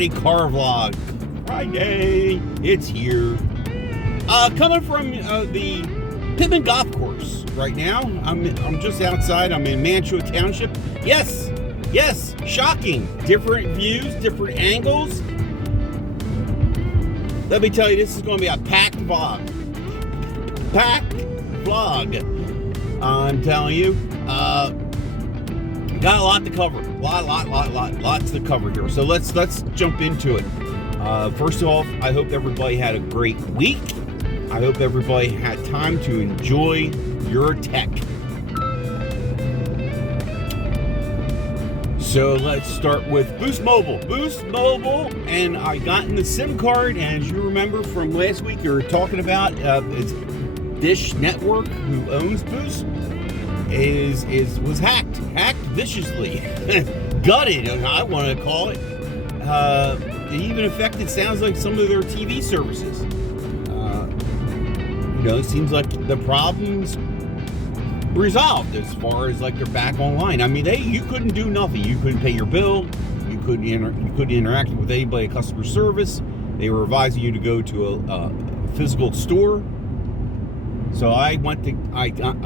Friday car vlog. Friday, it's here. Coming from the Pittman Golf Course right now. I'm just outside. I'm in Mantua Township. Yes, shocking. Different views, different angles. Let me tell you, this is going to be a packed vlog. I'm telling you, got a lot to cover. Lots to cover here. So let's jump into it. First of all, I hope everybody had a great week. I hope everybody had time to enjoy your tech. So let's start with Boost Mobile. And I got in the SIM card, and as you remember from last week, you were talking about it's Dish Network, who owns Boost, was hacked viciously, gutted, I want to call it. It even affected, sounds like, some of their TV services. It seems like the problem's resolved as far as like they're back online. I mean, you couldn't do nothing. You couldn't pay your bill. You couldn't interact with anybody at customer service. They were advising you to go to a physical store. So I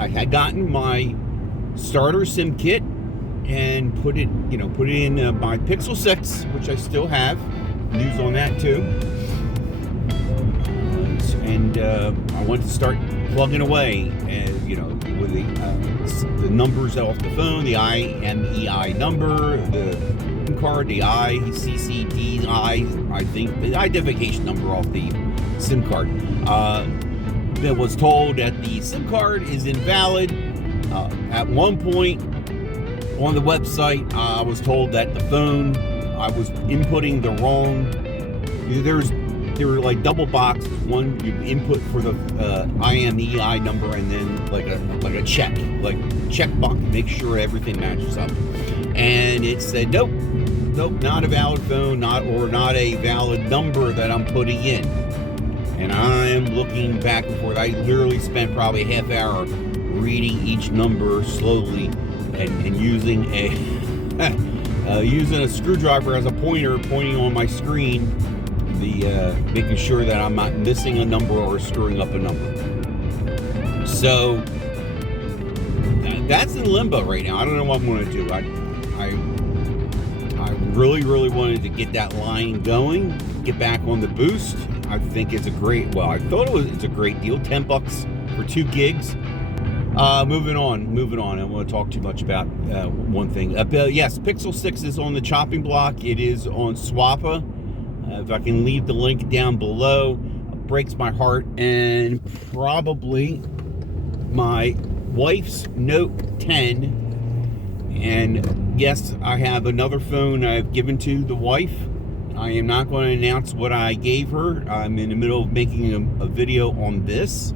had gotten my starter SIM kit and put it in my Pixel 6, which I still have. News on that too. And I want to start plugging away, with the numbers off the phone, the IMEI number, the SIM card, the ICCDI, I think, the identification number off the SIM card. That was told that the SIM card is invalid. At one point on the website, I was told that the phone, I was inputting the wrong. There were like double boxes. One you input for the IMEI number, and then like a check box, make sure everything matches up. And it said nope, not a valid phone, not a valid number that I'm putting in. And I'm looking back and forth. I literally spent probably a half hour reading each number slowly and using a screwdriver as a pointer, pointing on my screen, making sure that I'm not missing a number or screwing up a number. So that's in limbo right now. I don't know what I'm going to do. I really wanted to get that line going, get back on the Boost. I think it's it's a great deal. $10 for 2 gigs. Moving on. I don't want to talk too much about one thing. Yes, Pixel 6 is on the chopping block. It is on Swappa. If I can leave the link down below, it breaks my heart. And probably my wife's Note 10. And yes, I have another phone I've given to the wife. I am not going to announce what I gave her. I'm in the middle of making a video on this.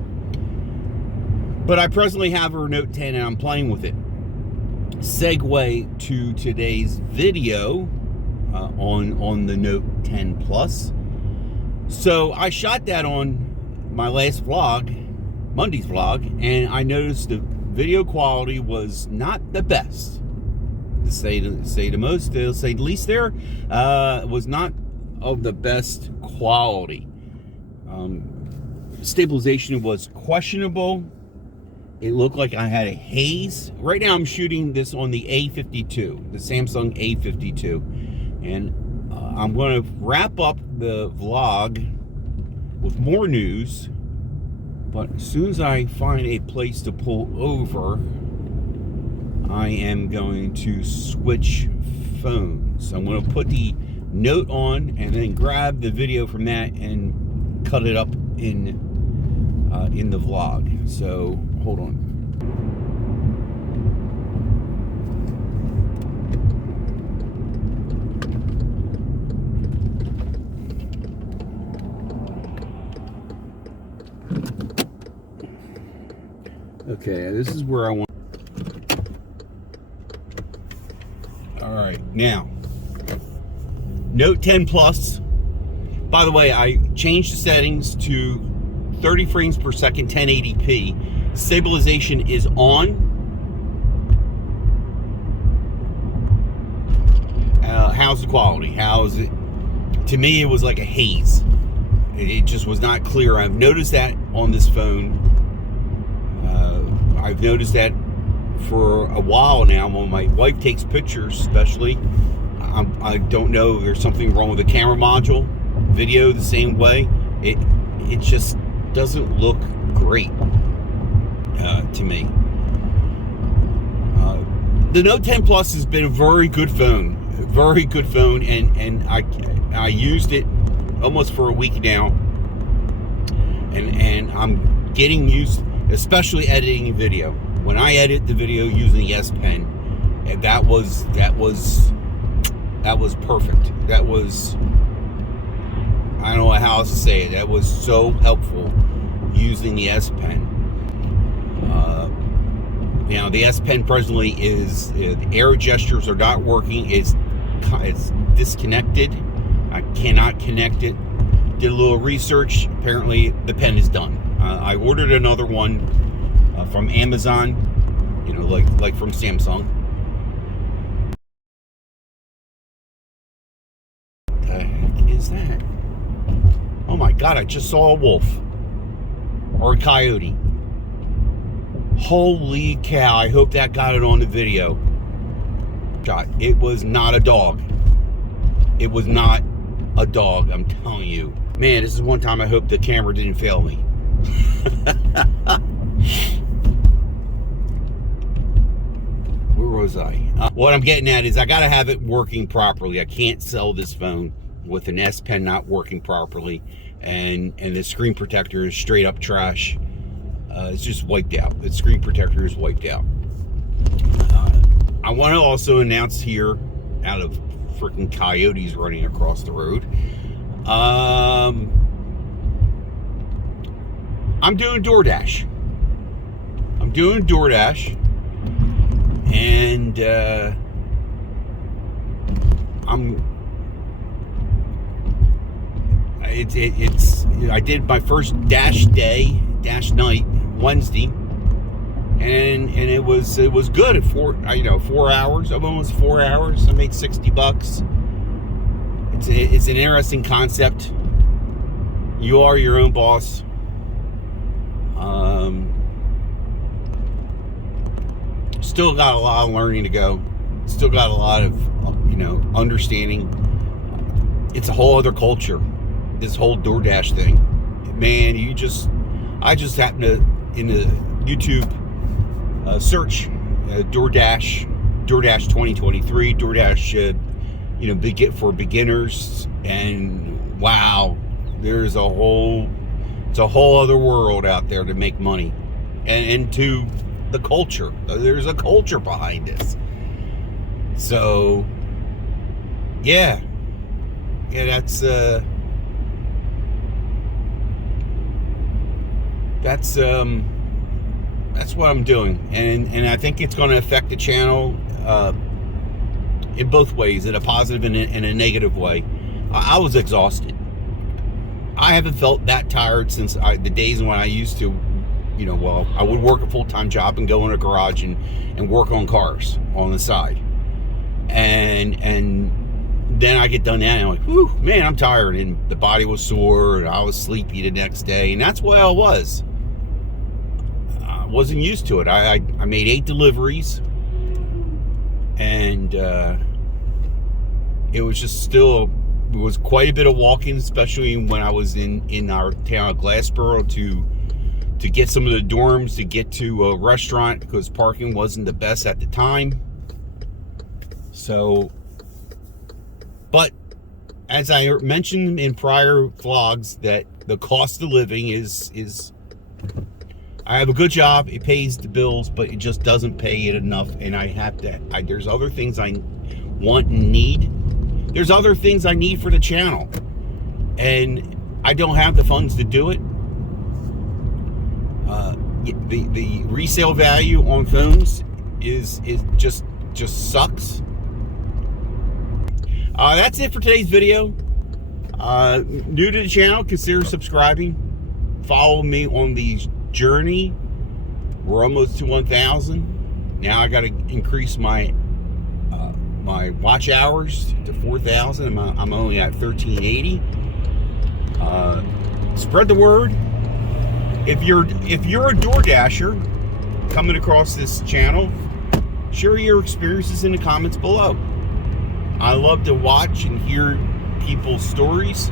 But I presently have her Note 10 and I'm playing with it. Segue to today's video on the Note 10 Plus. So I shot that on my last vlog, Monday's vlog, and I noticed the video quality was not the best. To say the least there, was not of the best quality. Stabilization was questionable. It looked like I had a haze. Right now I'm shooting this on the A52, the Samsung A52. And I'm going to wrap up the vlog with more news. But as soon as I find a place to pull over, I am going to switch phones. I'm going to put the Note on and then grab the video from that and cut it up in the vlog. So hold on. Okay, this is where I want. All right, now Note 10 Plus. By the way, I changed the settings to 30 frames per second, 1080p. Stabilization is on. How's the quality? How is it? to me, it was like a haze. It just was not clear. I've noticed that on this phone. I've noticed that for a while now. When my wife takes pictures, especially, I don't know if there's something wrong with the camera module. Video the same way. It just doesn't look great to me. The Note 10 Plus has been a very good phone, and I used it almost for a week now, and I'm getting used, especially editing video. When I edit the video using the S Pen, that was perfect. That was, I don't know how else to say it. That was so helpful using the S Pen. Now the S Pen presently is the arrow gestures are not working. It's disconnected. I cannot connect it. Did a little research. Apparently the pen is done. I ordered another one from Amazon. You know, like from Samsung. What the heck is that? Oh my God! I just saw a wolf or a coyote. Holy cow, I hope that got it on the video. God, it was not a dog. It was not a dog, I'm telling you. Man, this is one time I hope the camera didn't fail me. Where was I? What I'm getting at is I gotta have it working properly. I can't sell this phone with an S Pen not working properly, and the screen protector is straight up trash. It's just wiped out. The screen protector is wiped out. I want to also announce here, out of freaking coyotes running across the road, I'm doing DoorDash. And I did my first dash night Wednesday, and it was good at 4 hours, almost 4 hours. I made $60. It's an interesting concept. You are your own boss. Still got a lot of learning to go. Still got a lot of understanding. It's a whole other culture, this whole DoorDash thing. Man, I just happened to, in the YouTube search, DoorDash 2023, DoorDash, for beginners, and wow, it's a whole other world out there to make money, and to the culture. There's a culture behind this. So, yeah, that's what I'm doing, and I think it's going to affect the channel in both ways, in a positive and a negative way. I was exhausted. I haven't felt that tired since the days when I used to, I would work a full-time job and go in a garage and work on cars on the side, and then I get done that and I'm like, whew, man, I'm tired, and the body was sore, and I was sleepy the next day, and that's why I wasn't used to it. I made 8 deliveries, and it was just it was quite a bit of walking, especially when I was in our town of Glassboro to get some of the dorms, to get to a restaurant, because parking wasn't the best at the time. So, but as I mentioned in prior vlogs, that the cost of living is I have a good job, it pays the bills, but it just doesn't pay it enough, and there's other things I want and need. There's other things I need for the channel, and I don't have the funds to do it. The resale value on phones is just sucks. That's it for today's video. New to the channel, consider subscribing. Follow me on the journey. We're almost to 1,000. Now I got to increase my my watch hours to 4,000. I'm only at 1,380. Spread the word. If you're a DoorDasher coming across this channel, share your experiences in the comments below. I love to watch and hear people's stories,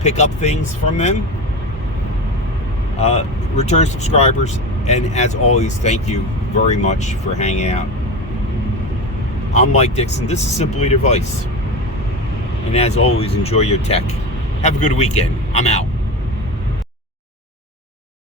pick up things from them. Return subscribers, and as always, thank you very much for hanging out. I'm Mike Dixon. This is Simply Device. And as always, enjoy your tech. Have a good weekend. I'm out.